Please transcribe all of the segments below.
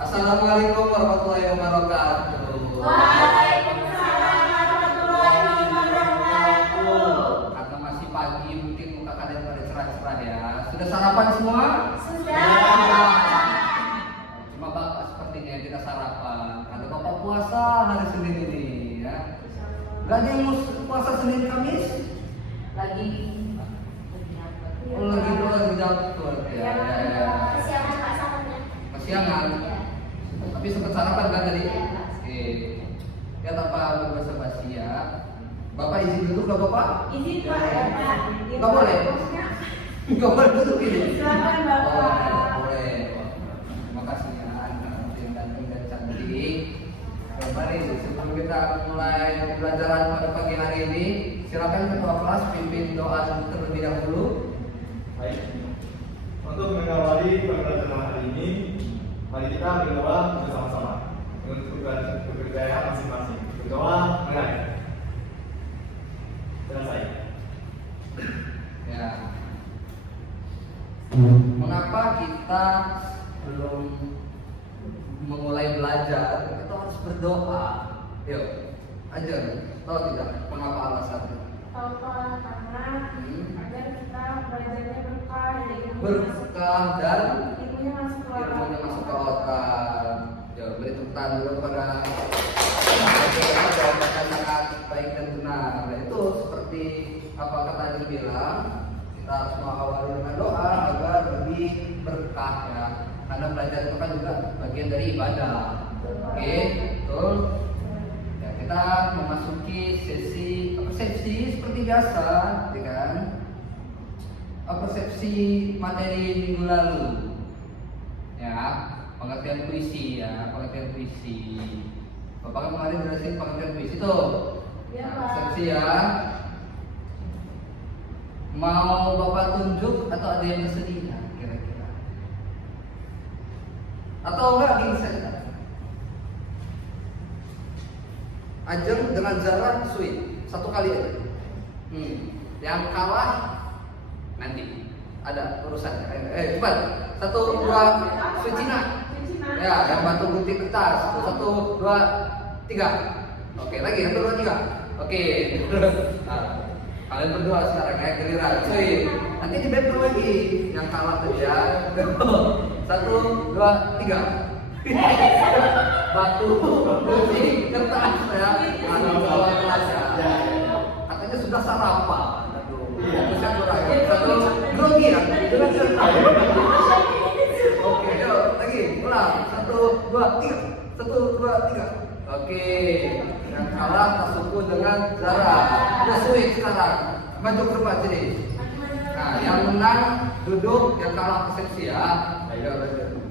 Assalamualaikum warahmatullahi wabarakatuh. Waalaikumsalam warahmatullahi wabarakatuh. Karena masih pagi, mungkin muka kalian pada cerah-cerah ya. Sudah sarapan semua? Sudah. Cuma bapak sepertinya yang tidak sarapan. Ada bapak puasa hari Senin ini ya. Gak ada yang puasa Senin Kamis? Lagi. Oh, lagi jatuh ya. Kesiangan Pak Samannya. Kesiangan. Tapi sempat sarapan kan tadi? Oke. Ya tanpa berbasa-basi ya. Bapak izin duduk gak Bapak? Izin Pak ya Pak. Gak boleh? Gak boleh duduk ini? Silakan Bapak. Boleh. Terima kasih ya anak yang ganteng dan cantik. Mari sebelum kita mulai pembelajaran pada pagi hari ini, silakan ketua kelas pimpin doa terlebih dahulu. Baik, untuk mengawali pembelajaran hari ini, mari kita berdoa bersama-sama untuk kepercayaan masing-masing. Berdoa mulai. Selesai. Ya. Mengapa kita belum memulai belajar? Kita harus berdoa. Yuk, ajar. Tahu tidak? Mengapa alasannya? Tahu Pak, karena agar kita belajarnya berkah dan Berkah dan ilmunya masuk ke otak. ilmunya masuk ke otak. Ya, beri tepuk tangan dulu kepada jawaban sangat baik dan benar. Nah, itu seperti apa kata dia bilang, kita harus mengawali dengan doa agar lebih berkah ya. Karena belajar itu kan juga bagian dari ibadah. Oke, betul. Ya, kita memasuki sesi persepsi seperti biasa, ya kan? Persepsi materi minggu lalu. Ya, pengertian puisi ya, pengertian puisi. Bapak kan kemarin jelasin pengertian puisi tuh. Ya, Nah, Pak. persepsi ya. Mau Bapak tunjuk atau ada yang bersedia kira-kira? Atau enggak gini saja. Ajeng dengan Zara Sweet satu kali aja. Yang kalah nanti ada urusan. Cepat. 1, 2, Sweet Cina. Ya, yang batu gunting kertas. 1, 2, 3. Oke, lagi 1, 2, 3. Oke. Nah, kalian berdua sekarang ya, giliran. Sweet. Nanti di backup lagi. Yang kalah saja. 1, 2, 3. Batu gunting kertas ya. Anak bawah kelas ya. Katanya sudah sarapan. Aduh, fokusnya kurang ya. 1, grogi ya. Dengan cerita. Oke, yuk lagi. Ulang. 1, 2, 3. 1, 2, 3. Oke. Yang kalah Tasuku dengan Zara. Udah Sweet sekarang. Maju ke depan sini. Nah, yang menang duduk, yang kalah persepsi ya. Ayo,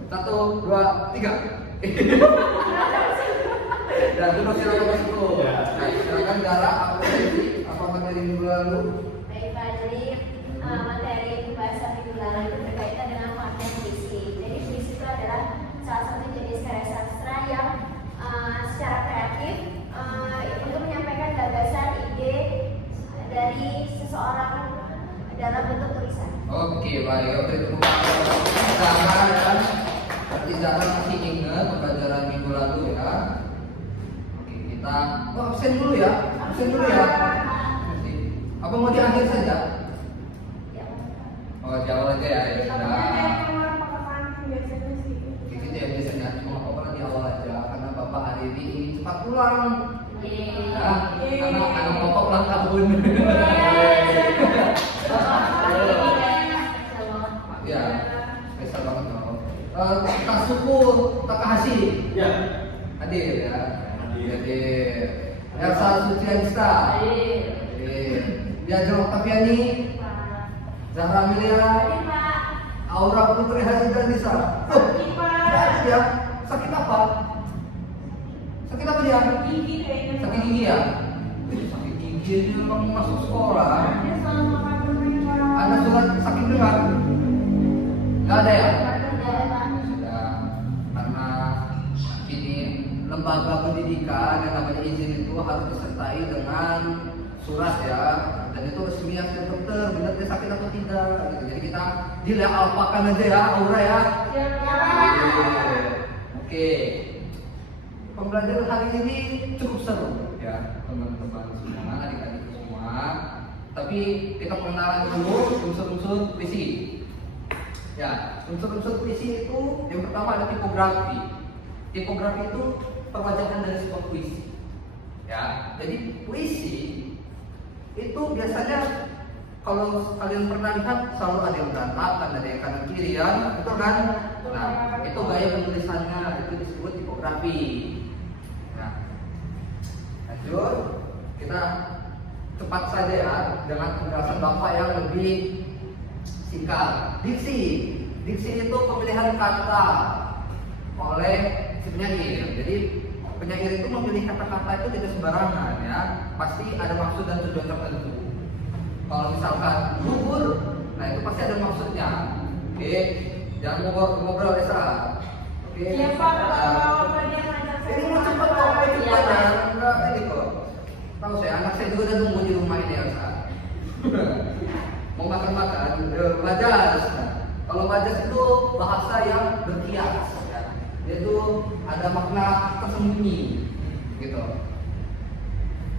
1, 2, 3. Dan duduk silakan masuk. Nah, silakan Zara, apa materi minggu lalu? Baik Pak, jadi materi pembahasan minggu lalu itu berkaitan dengan pengertian puisi. Jadi puisi itu adalah salah satu jenis karya sastra yang secara kreatif untuk menyampaikan gagasan, ide dari seseorang dalam bentuk tulisan. Oke, baik. Oke, tepuk tangan. Zara ya. Berarti Zara masih ingat pembelajaran minggu lalu ya. Oke, kita absen dulu ya. Absen dulu ya. Apa mau di akhir saja? Oh, jawab aja ya. Ya sudah. Gitu ya biasanya. Cuma apa di awal aja karena Bapak hari ini ingin cepat pulang. Ya, karena anak Bapak ulang tahun. Ya, spesial banget Bapak. Tasuku Takahashi. Ya. Hadir ya. Hadir. Elsa Sucianista. Hadir. Diajeng Oktaviani. Zahra Amelia. Aura Putri Hajidanisa. Tuh, ada dia. Sakit apa? Sakit apa dia? Sakit gigi ya? Sakit gigi dia memang masuk sekolah. Ada surat sakit dengar? Gak ada ya? Sudah. Karena ini lembaga pendidikan yang namanya izin itu harus disertai dengan surat ya. Dan itu resmi ya dokter, benar dia sakit atau tidak gitu. Jadi kita dilealpakan aja ya Aura ya. Oke. Oke. Pembelajaran hari ini cukup seru ya teman-teman semua, adik-adik semua. Tapi kita pengenalan dulu unsur-unsur puisi. Ya, unsur-unsur puisi itu yang pertama ada tipografi. Tipografi itu perwajahan dari sebuah puisi. Ya, jadi puisi itu biasanya kalau kalian pernah lihat selalu ada yang berantakan, ada yang kanan kiri ya, betul kan? Nah, itu gaya penulisannya, itu disebut tipografi. Nah, lanjut, kita cepat saja ya dengan penjelasan Bapak yang lebih singkat. Diksi itu pemilihan kata oleh si penyair. Jadi penyair itu memilih kata-kata itu tidak sembarangan ya, pasti ada maksud dan tujuan tertentu. Kalau misalkan bubur, nah itu pasti ada maksudnya. Oke, jangan ngobrol desa. Oke. Siapa kalau dia ngajak saya? Ini mau cepat kok, cepat ya. Enggak ini kok. Tahu saya, anak saya juga udah nunggu di rumah ini Elsa. Mau makan-makan, majas. Kalau majas itu bahasa yang berkias, ya. Yaitu ada makna tersembunyi, gitu.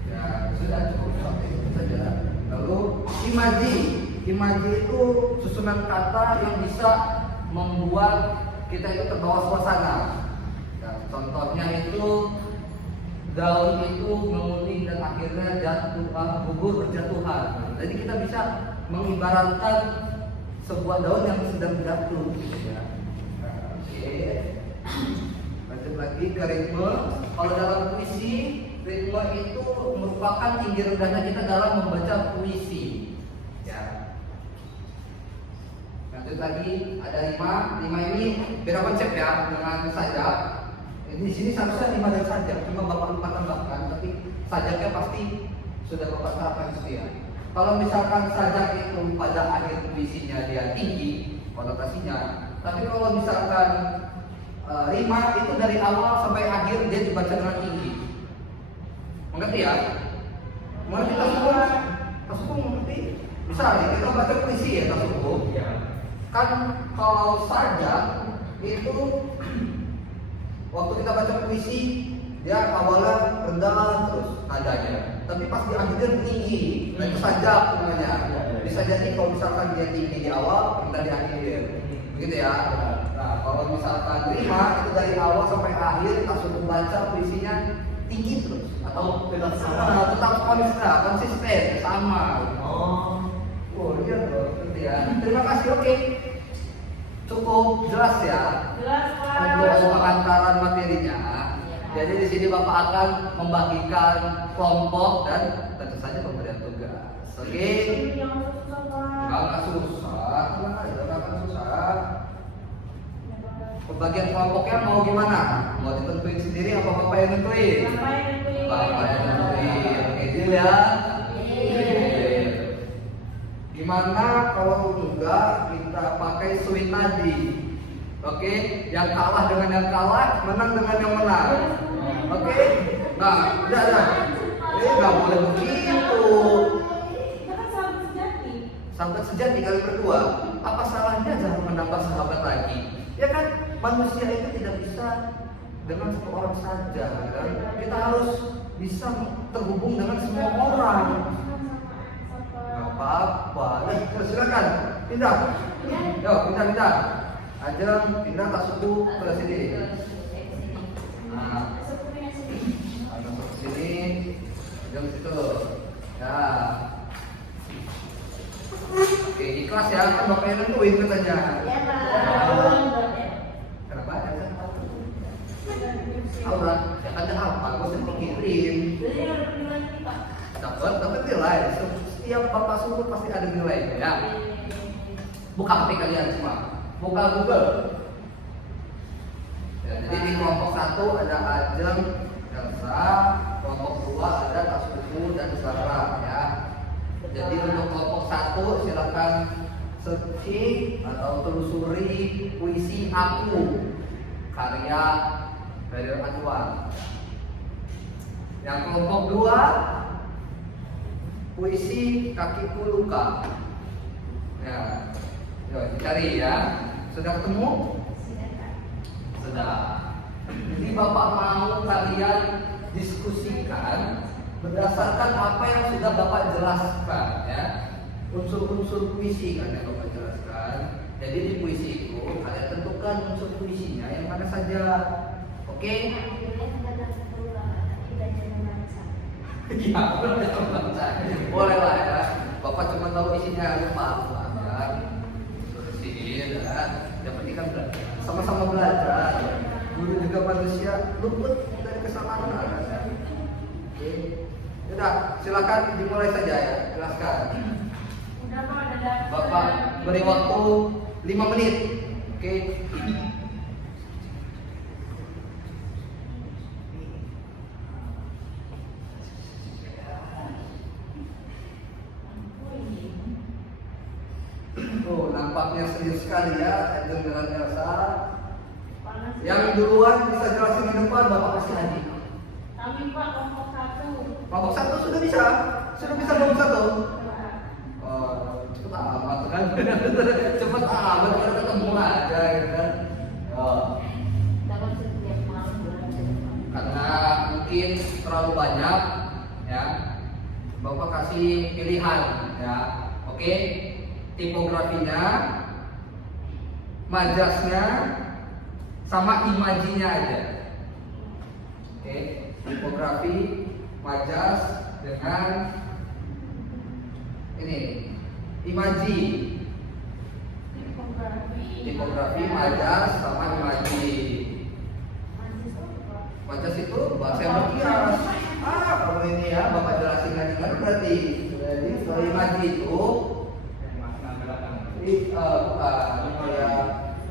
Ya sudah cukup sampai itu saja. Lalu imaji itu susunan kata yang bisa membuat kita itu terbawa suasana. Ya, contohnya itu daun itu menguning dan akhirnya jatuh, gugur berjatuhan. Jadi kita bisa mengibaratkan sebuah daun yang sedang jatuh. Ya. Oke. Lanjut lagi ke ritme. Kalau dalam puisi, ritme itu merupakan tinggi rendahnya kita dalam membaca puisi. Ya. Lanjut lagi ada lima ini beda konsep ya dengan sajak. Di sini seharusnya 5 dan sajak, cuma Bapak lupa tambahkan, tapi sajaknya pasti sudah Bapak terapkan setia. Kalau misalkan sajak itu pada akhir puisinya dia tinggi konotasinya, tapi kalau misalkan rima itu dari awal sampai akhir dia dibaca dengan tinggi. Mengerti ya? Mengerti Tasubung? Tasubung mengerti? Misalnya kita baca puisi ya Tasubung. Kan kalau sajak itu waktu kita baca puisi dia awalnya rendah terus nadanya, tapi pas di akhirnya tinggi. Nah itu sajak namanya. Bisa jadi kalau misalkan dia tinggi di awal, rendah di akhir, begitu ya. Nah kalau misalkan rima itu dari awal sampai akhir kita sudah baca puisinya tinggi terus atau tetap konsisten sama. Oh iya loh, gitu ya. Terima kasih, oke. Cukup jelas ya. Jelas Pak. Untuk pengantaran materinya. Jadi di sini Bapak akan membagikan kelompok dan tentu saja pemberian tugas. Oke? Enggak susah. Enggak susah. Pembagian kelompoknya mau gimana? Mau ditentuin sendiri apa Bapak yang nentuin? Bapak yang nentuin. Oke, deal ya. Gimana kalau enggak kita pakai swing tadi? Oke, yang kalah dengan yang kalah, menang dengan yang menang. Oke, nah, udah. Nggak boleh begitu. Sahabat sejati kali berdua. Apa salahnya jangan menambah sahabat lagi? Ya kan, manusia itu tidak bisa dengan satu orang saja. Kan? Kita harus bisa terhubung dengan semua orang. Apa-apa, silakan pindah. Yo, pindah. Ajeng pindah Tasubung ke sini. Nah, masuk ke sini, ajeng situ. Ya. Oke, ikhlas ya, kan Bapak yang nentuin katanya. Ya Pak. Kenapa ada? Aura, ya kan apa? Gue sering pikirin. Dapat nilai. Setiap Bapak suruh pasti ada nilai ya. Buka HP kalian semua. Buka Google. Ya, jadi di kelompok 1 ada Ajeng, Elsa, kelompok 2 ada Tasubung dan Sarah ya. Jadi untuk kelompok 1 silakan searching atau telusuri puisi Aku karya dari Anwar. Yang kelompok 2 puisi Kakiku Luka. Ya, yuk dicari ya. Sudah ketemu? Sudah. Jadi Bapak mau kalian diskusikan berdasarkan apa yang sudah Bapak jelaskan ya. Unsur-unsur puisi kan yang Bapak jelaskan. Jadi di puisi itu kalian tentukan unsur puisinya yang mana saja. Oke? Ya, boleh lah ya. Bapak cuma tahu isinya lupa ya. Sini ya. Yang penting kan belajar. Sama-sama belajar. Guru juga manusia luput dari kesalahan. Oke. Sudah, silakan dimulai saja ya. Jelaskan. Bapak beri waktu 5 menit. Oke. Oh, nampaknya serius sekali ya, Edwin dengan Elsa. Yang duluan bisa jelasin di depan, Bapak kasih hadiah. Kami Pak kelompok 1. Kelompok 1 sudah bisa kelompok 1. Oh, cepet amat kan? Cepet amat kalau ketemu aja gitu kan. Oh. Dapat setiap malam belajar. Karena mungkin terlalu banyak ya, Bapak kasih pilihan ya. Oke, tipografinya, majasnya, sama imajinya aja. Oke, tipografi, majas dengan ini imaji. Tipografi, majas, sama imaji. Majas itu bahasa yang berkias. Kalau ini ya Bapak jelasin lagi kan berarti. Jadi kalau imaji itu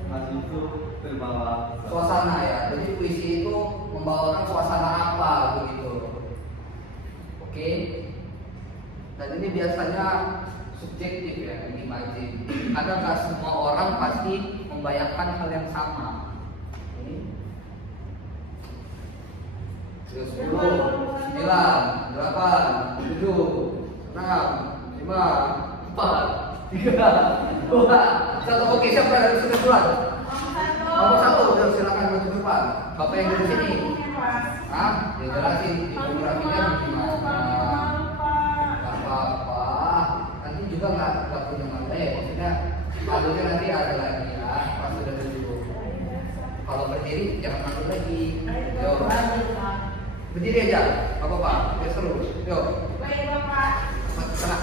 Masih itu terbawa suasana ya. Jadi puisi itu membawakan suasana apa begitu. Oke. Dan ini biasanya subjektif ya, ini imaji. Karena nggak semua orang pasti membayangkan hal yang sama. Oke. 10, 9, 8, 7, 6, 5, 4, 3, 2, 1. Oke, siapa yang harus duluan? Nomor 1, udah silakan maju ke depan. Bapak yang di sini. Hah? Ya jelasin tipografinya gimana. Gak apa-apa. Nanti juga nggak punya mana ya. Maksudnya malunya nanti ada lagi ya. Pas sudah dulu. Kalau berdiri jangan malu lagi. Yo. Berdiri aja. Gak apa-apa. Ya seru. Yo. Sana.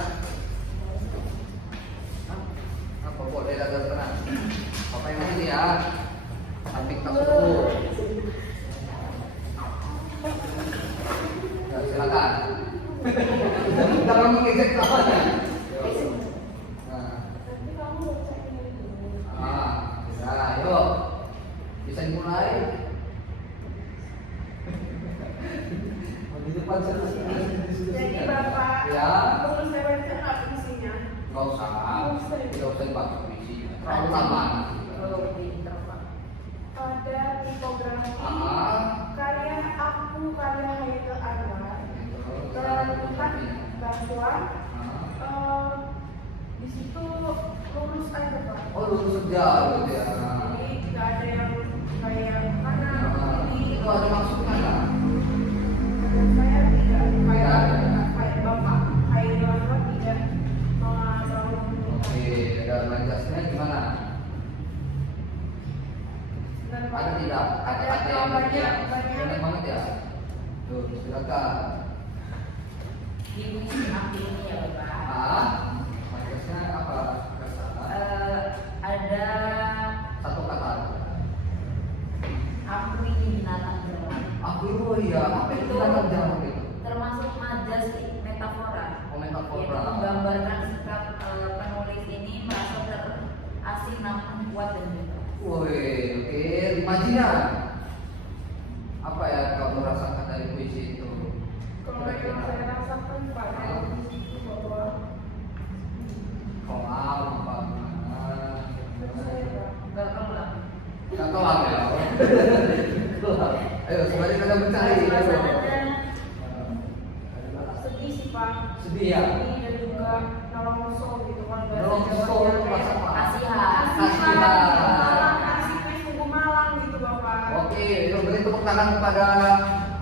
Apa boleh ada tenang. Apa yang ini ya? Samping kasutku. Ya, silakan. Jangan mengejek lawannya. Nah, yuk. Bisa dimulai. Di depan Jadi Bapak, ya. perlu saya baca nggak isinya? Gak usah. Tidak usah dipakai puisi. Terlalu lama. Pada tipografi Ah. karya Haidil Anwar terlihat bahwa di situ lurus aja Pak. Oh, lurus saja gitu ya. Jadi nggak ada yang kayak mana ini. Itu ada maksudnya nggak? Saya tidak kayak Bapak Haidil Anwar tidak terlalu. Oke, dan majasnya gimana? Ada tidak? Ada yang banyak banget ya. Tuh, silakan. Di puisi aku ini ya Bapak, Majasnya apa? ada Satu kata. aku ini binatang jalan. Aku itu ya, apa itu binatang jamak itu? Termasuk majas metafora. Oh, metafora. Yaitu menggambarkan sikap penulis ini merasa terasing namun kuat dan juga. Woi, oke, imajinya. Apa ya kamu rasakan dari puisi itu? Kalau yang saya rasakan Pak, di situ bahwa Kolam apa? Gak kelam. Nggak kelam ya? Ayo, semuanya kita mencari. Suasananya sedih sih Pak. Sedih ya? Sedih dan juga nolongso gitu kan. Nolongso itu bahasa apa? Kasihan. Kasihan. Kasih sungguh malang gitu Bapak. Oke, yuk beri tepuk sekarang pada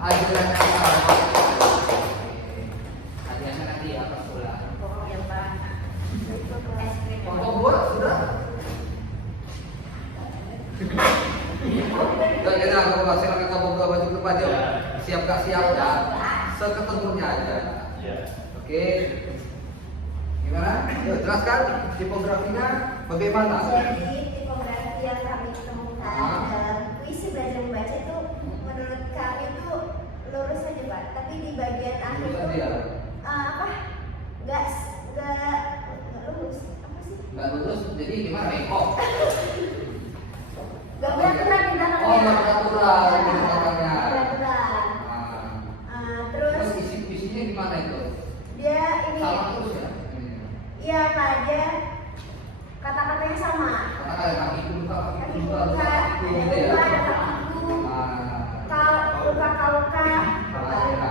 ajaran yang sama. Hadiahnya nanti ya pas pulang. Ya Pak. Es krim. Mau buat sudah? Udah kita kalau silakan kamu buka baju ke baju. Siap gak siap ya? Seketemunya aja. Oke. Gimana? Yuk jelaskan tipografinya bagaimana? Jadi tipografi yang kami temukan dalam puisi belajar membaca itu menurut kami itu lurus saja Pak. Tapi di bagian akhir Lurus itu aja. apa? Nggak lurus. Apa sih? Nggak lulus, jadi gimana bengkok? Nggak beraturan di belakangnya. Oh, nggak beraturan di belakangnya. Nggak beraturan. Terus Terus isinya gimana itu? dia ini Sama terus ya? iya Pak, dia kata-katanya sama. Kata-kata kaki luka, Kaki kaki luka, luka, ada kaki luka gitu ya? luka, ada kakiku, luka kauka, sama.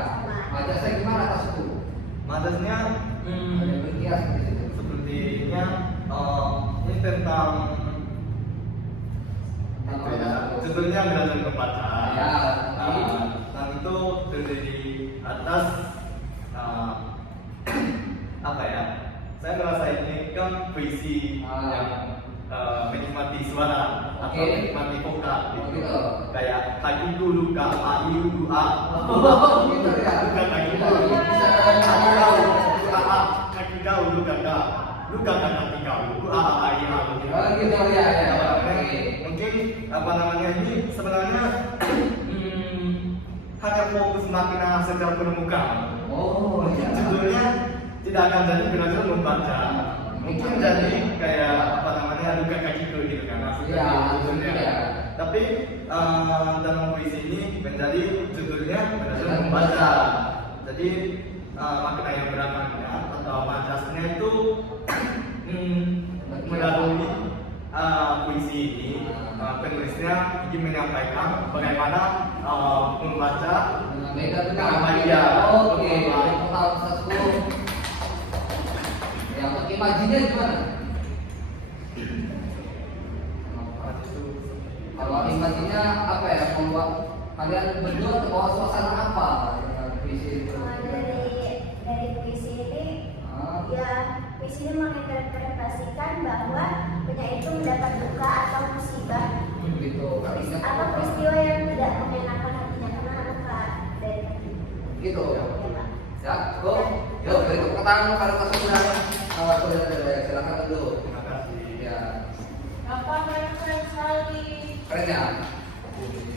Majasnya gimana atas itu? Majasnya Ada berkias di situ. sepertinya ini tentang apa ya? Sebetulnya belajar membaca. Ya, Dan itu terdiri atas apa ya? Saya merasa ini kan puisi yang menikmati suara atau Oke. menikmati vokal gitu. Gitu. Kayak kakiku luka, ayu doa. Gitu ya? Luka kakiku. Bisa Kaki kau, doa, kaki kau luka kau. Luka kaki kau, doa ayu ayu. Oh gitu ya, ya. Oke. Mungkin apa namanya ini sebenarnya hanya fokus makna secara permukaan. Oh iya. Judulnya tidak akan jadi belajar membaca. Mungkin jadi kayak apa namanya luka kakiku gitu kan. Iya, Judulnya. iya. Tapi dalam puisi ini menjadi judulnya belajar membaca. Jadi makna yang beragamnya atau majasnya itu melalui puisi ini penulisnya ingin menyampaikan bagaimana membaca Beda tuh nama dia. Oke, total 110. Ya, imajinnya gimana? Kalau imajinnya apa ya? Membuat kalian berdua terbawa suasana apa dengan puisi itu? Dari puisi ini ya puisi ini menginterpretasikan bahwa penyair itu mendapat duka atau musibah Gitu. atau peristiwa yang tidak menyenangkan hatinya karena luka dari hati. Gitu. Ya, Pak. Ya, go. Yuk, beri tepuk tangan pada pasukan. Silakan dulu. Terima kasih. Ya, Apa keren sekali? keren ya.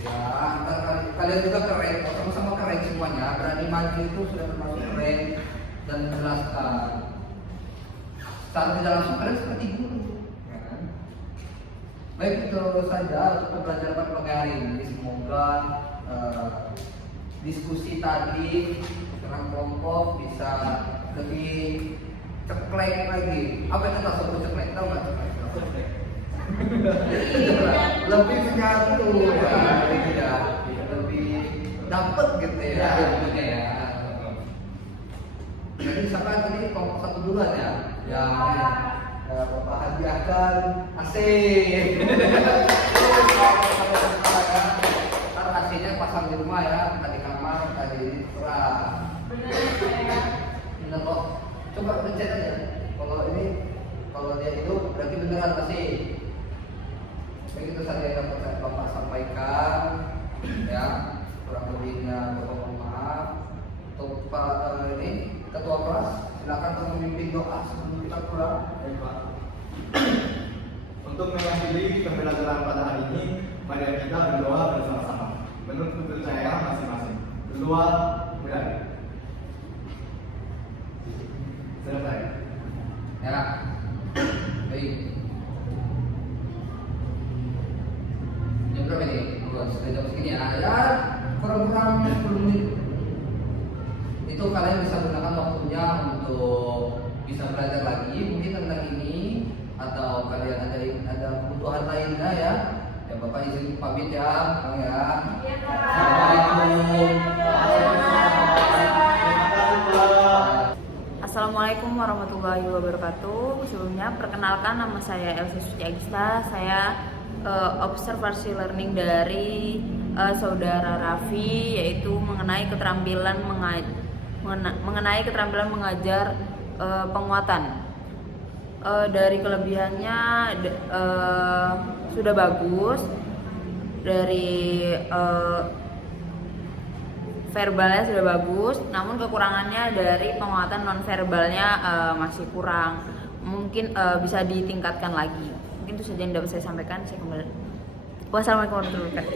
Ya, ntar kalian juga keren, kok sama-sama keren semuanya. Berani maju itu sudah termasuk keren dan menjelaskan. Secara tidak langsung kalian seperti guru, ya kan? Baik, itu saja untuk pembelajaran pada pagi hari ini. Semoga diskusi tadi tentang kelompok bisa lebih ceklek lagi. Apa yang kata soto ceklek? Tahu nggak ceklek? Lebih menyatu ya, lebih dapet gitu ya ilmunya ya. Jadi siapa tadi kelompok 1 duluan ya? Yang Bapak hadiahkan asik. Ntar AC-nya pasang di rumah ya, entah di kamar, entah di terserah. Bener kok. Coba pencet aja. Kalau dia itu berarti beneran pasti. Baik, itu saja yang dapat Bapak sampaikan. Ya, kurang lebihnya Bapak mohon maaf. Untuk Pak ini Ketua kelas, silakan untuk memimpin doa sebelum kita pulang. Baik, Pak. Untuk mengakhiri pembelajaran pada hari ini, mari kita berdoa bersama-sama. Menurut kepercayaan masing-masing. Berdoa mulai. Selesai. Ya, baik. Jam berapa ini? Sudah jam segini ya. Ya, kurang-kurang 10 menit. Itu kalian bisa gunakan waktunya untuk bisa belajar lagi mungkin tentang ini atau kalian ada kebutuhan lainnya ya. Ya Bapak izin pamit ya, Bang ya. Iya, Pak. Assalamualaikum. Assalamualaikum warahmatullahi wabarakatuh. Sebelumnya perkenalkan nama saya Elsa Suci Agista. Saya observasi learning dari saudara Raffi, yaitu mengenai keterampilan mengajar penguatan. Dari kelebihannya sudah bagus, dari verbalnya sudah bagus, namun kekurangannya dari penguatan non verbalnya masih kurang, mungkin bisa ditingkatkan lagi. Mungkin itu saja yang dapat saya sampaikan. Saya kembali. Wassalamualaikum warahmatullahi wabarakatuh.